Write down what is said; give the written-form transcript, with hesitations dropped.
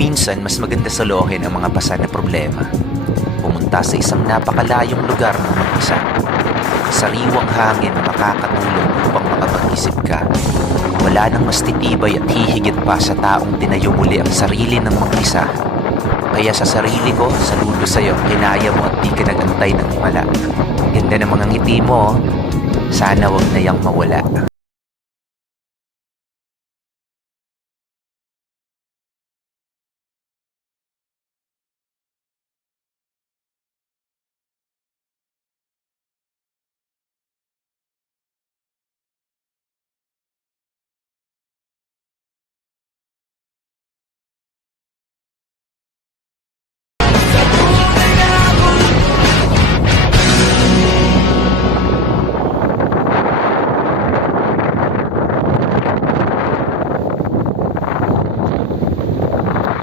Minsan, mas maganda solohin ang mga basa na problema. Pumunta sa isang napakalayong lugar ng mag-isa. Sariwang hangin na makakatulong upang makapag-isip ka. Wala nang mas titibay at hihigit pa sa taong tinayo muli ang sarili ng mag-isa. Kaya sa sarili ko, saludo sa'yo, kinaya mo at di ka nagantay ng himala. Ganda ng mga ngiti mo, sana wag na yang mawala.